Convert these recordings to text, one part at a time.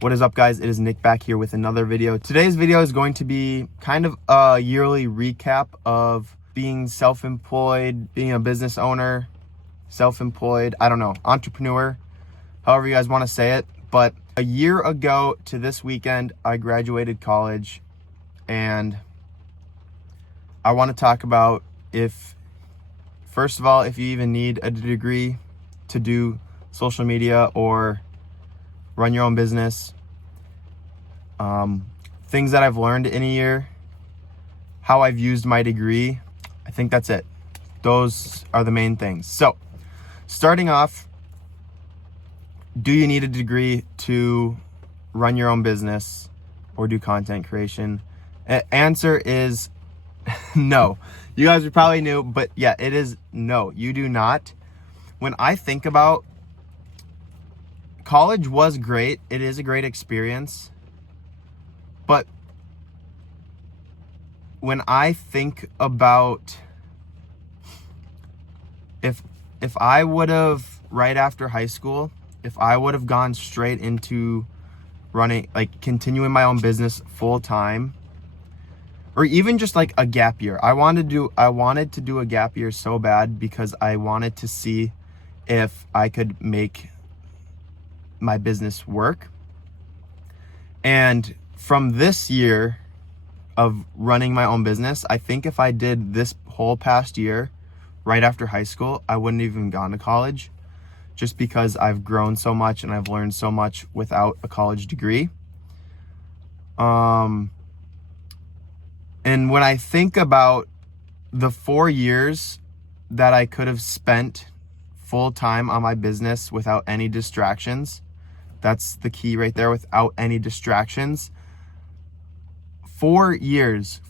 What is up, guys? It is Nick back here with another video. Today's video is going to be kind of a yearly recap of being self-employed, being a business owner, self-employed, I don't know, entrepreneur, however you guys want to say it. But a year ago to this weekend, I graduated college, and I want to talk about first of all, if you even need a degree to do social media or run your own business, things that I've learned in a year, how I've used my degree. I think that's it. Those are the main things. So starting off, do you need a degree to run your own business or do content creation? Answer is no. You guys are probably new, but yeah, it is no, you do not. When I think about college, was great. It is a great experience. But when I think about if I would have, right after high school, if I would have gone straight into running, like continuing my own business full time, or even just like a gap year. I wanted to do a gap year so bad because I wanted to see if I could make my business work. And from this year of running my own business, I think if I did this whole past year right after high school, I wouldn't even gone to college, just because I've grown so much and I've learned so much without a college degree. And when I think about the 4 years that I could have spent full time on my business without any distractions, that's the key right there, without any distractions. 4 years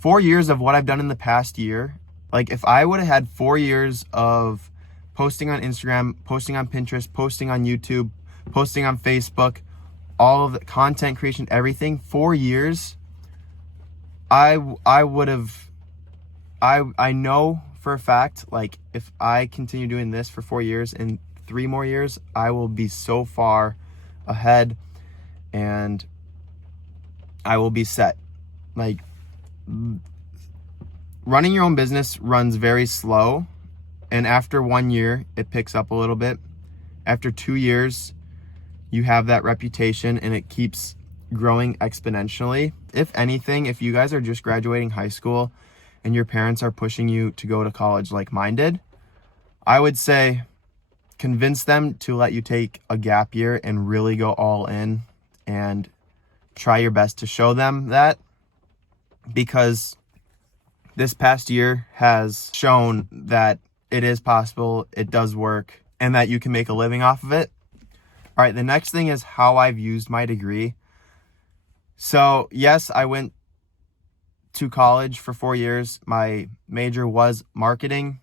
of what I've done in the past year. Like if I would have had 4 years of posting on Instagram, posting on Pinterest, posting on YouTube, posting on Facebook, all of the content creation, everything, 4 years, I know for a fact, like if I continue doing this for 4 years, in 3 more years, I will be so far ahead and I will be set. Like, running your own business runs very slow, and after 1 year it picks up a little bit. After 2 years you have that reputation and it keeps growing exponentially. If anything, if you guys are just graduating high school and your parents are pushing you to go to college like mine did, I would say convince them to let you take a gap year and really go all in and try your best to show them that, because this past year has shown that it is possible, it does work, and that you can make a living off of it. All right, the next thing is how I've used my degree. So yes, I went to college for 4 years. My major was marketing.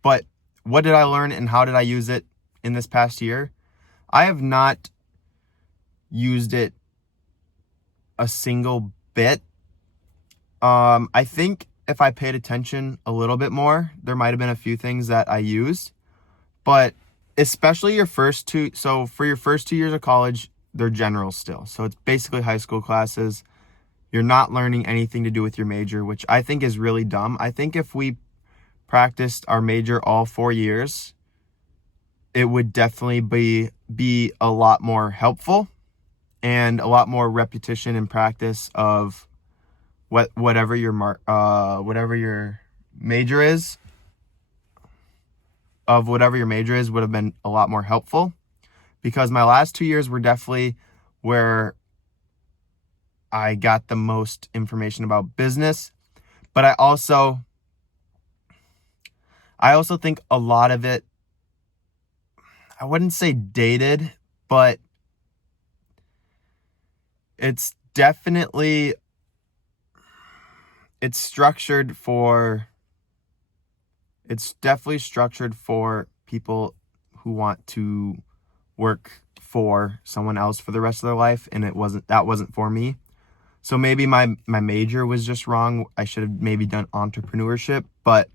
But what did I learn and how did I use it in this past year? I have not used it a single bit. I think if I paid attention a little bit more, there might have been a few things that I used, but especially your first two. So for your first 2 years of college, they're general still. So it's basically high school classes. You're not learning anything to do with your major, which I think is really dumb. I think if we practiced our major all 4 years, it would definitely be a lot more helpful and a lot more repetition and practice of whatever your major is would have been a lot more helpful, because my last 2 years were definitely where I got the most information about business. But I also think a lot of it, I wouldn't say dated, but it's definitely, it's definitely structured for people who want to work for someone else for the rest of their life, and that wasn't for me. So maybe my major was just wrong. I should have maybe done entrepreneurship, but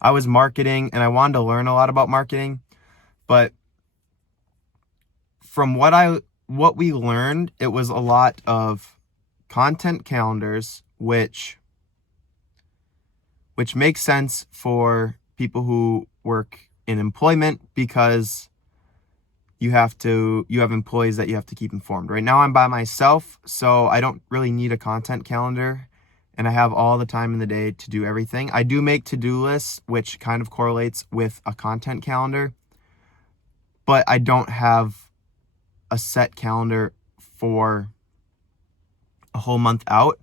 I was marketing and I wanted to learn a lot about marketing. But from what I what we learned, it was a lot of content calendars, which makes sense for people who work in employment because you have employees that you have to keep informed. Right now I'm by myself, so I don't really need a content calendar, and I have all the time in the day to do everything. I do make to-do lists, which kind of correlates with a content calendar, but I don't have a set calendar for a whole month out.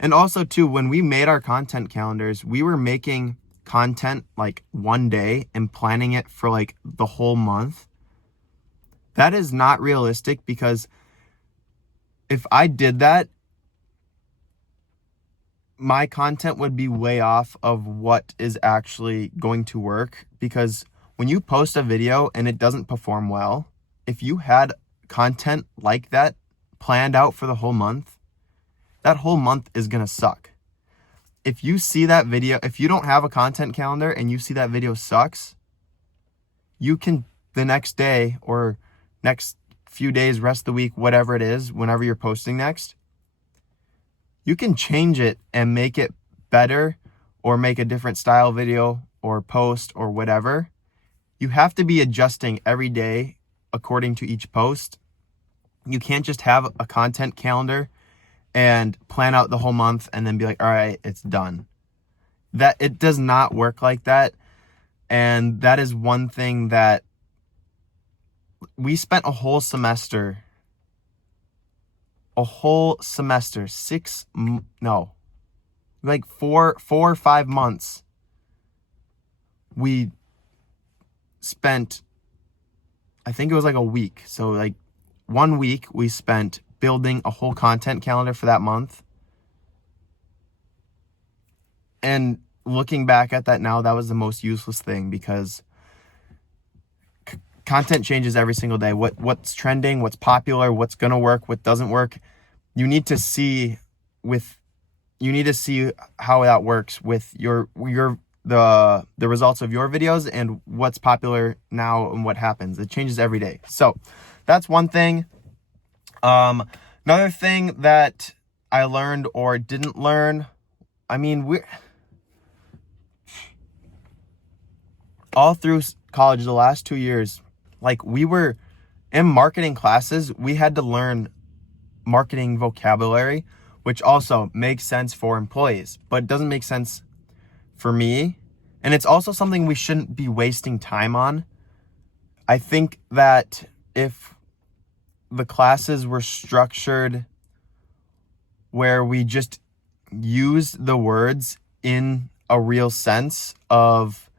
And also too, when we made our content calendars, we were making content like one day and planning it for like the whole month. That is not realistic, because if I did that, my content would be way off of what is actually going to work. Because when you post a video and it doesn't perform well, if you had content like that planned out for the whole month, that whole month is going to suck. If you see that video, if you don't have a content calendar and you see that video sucks, you can the next day or next few days, rest of the week, whatever it is, whenever you're posting next, you can change it and make it better or make a different style video or post or whatever. You have to be adjusting every day according to each post. You can't just have a content calendar and plan out the whole month and then be like, all right, it's done. That it does not work like that. And that is one thing that we spent a whole semester, like four or 5 months. We spent, I think it was like a week. So like 1 week we spent building a whole content calendar for that month. And looking back at that now, that was the most useless thing, because content changes every single day. What's trending, what's popular, what's gonna work, what doesn't work. You need to see how that works with the results of your videos and what's popular now and what happens. It changes every day. So that's one thing. Another thing that I learned or didn't learn, I mean, all through college, the last 2 years, like we were in marketing classes, we had to learn marketing vocabulary, which also makes sense for employees, but it doesn't make sense for me. And it's also something we shouldn't be wasting time on. I think that if the classes were structured where we just use the words in a real sense of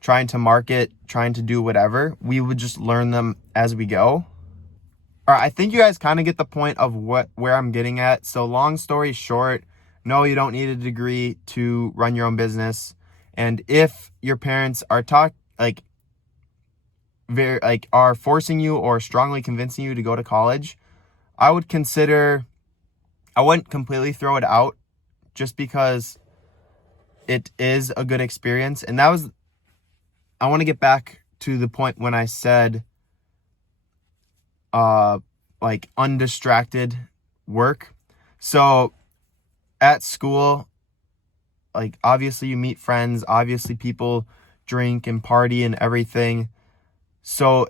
trying to market, trying to do whatever, we would just learn them as we go. All right, I think you guys kind of get the point of where I'm getting at. So long story short, no, you don't need a degree to run your own business. And if your parents are are forcing you or strongly convincing you to go to college, I wouldn't completely throw it out, just because it is a good experience. And I want to get back to the point when I said undistracted work. So at school, like obviously you meet friends, obviously people drink and party and everything. So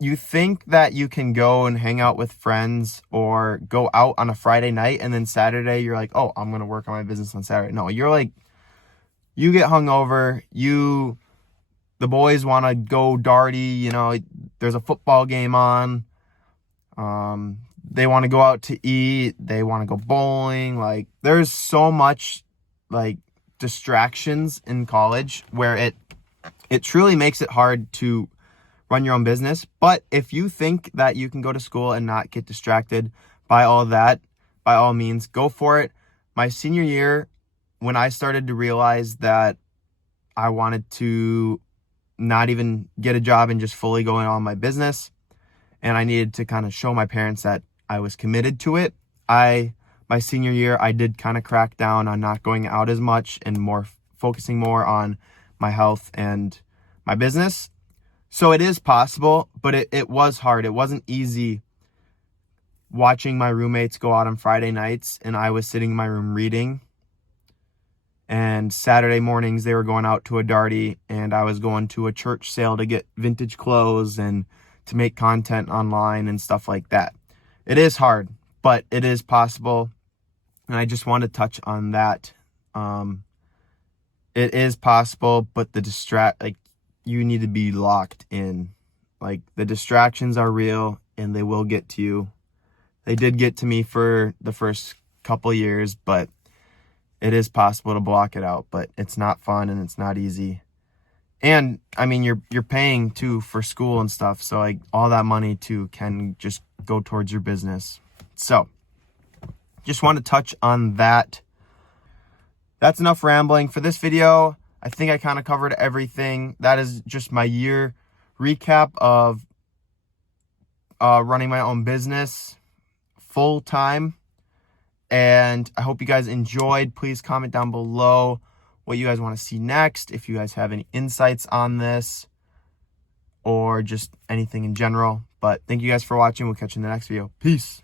you think that you can go and hang out with friends or go out on a Friday night, and then Saturday you're like, oh, I'm going to work on my business on Saturday. No, you're like, you get hungover, the boys want to go darty, there's a football game on, they want to go out to eat, they want to go bowling. Like there's so much like distractions in college where it truly makes it hard to run your own business. But if you think that you can go to school and not get distracted by all that, by all means, go for it. My senior year, when I started to realize that I wanted to not even get a job and just fully go on my business, and I needed to kind of show my parents that I was committed to it, my senior year, I did kind of crack down on not going out as much and focusing more on my health and my business. So it is possible, but it was hard. It wasn't easy watching my roommates go out on Friday nights, and I was sitting in my room reading. And Saturday mornings they were going out to a Darty, and I was going to a church sale to get vintage clothes and to make content online and stuff like that. It is hard, but it is possible. And I just want to touch on that. It is possible, but you need to be locked in. Like, the distractions are real and they will get to you. They did get to me for the first couple years, but it is possible to block it out, but it's not fun and it's not easy. And I mean, you're paying too for school and stuff. So like all that money too can just go towards your business. So just want to touch on that. That's enough rambling for this video. I think I kind of covered everything. That is just my year recap of running my own business full time. And I hope you guys enjoyed. Please comment down below what you guys want to see next. If you guys have any insights on this or just anything in general. But thank you guys for watching. We'll catch you in the next video. Peace.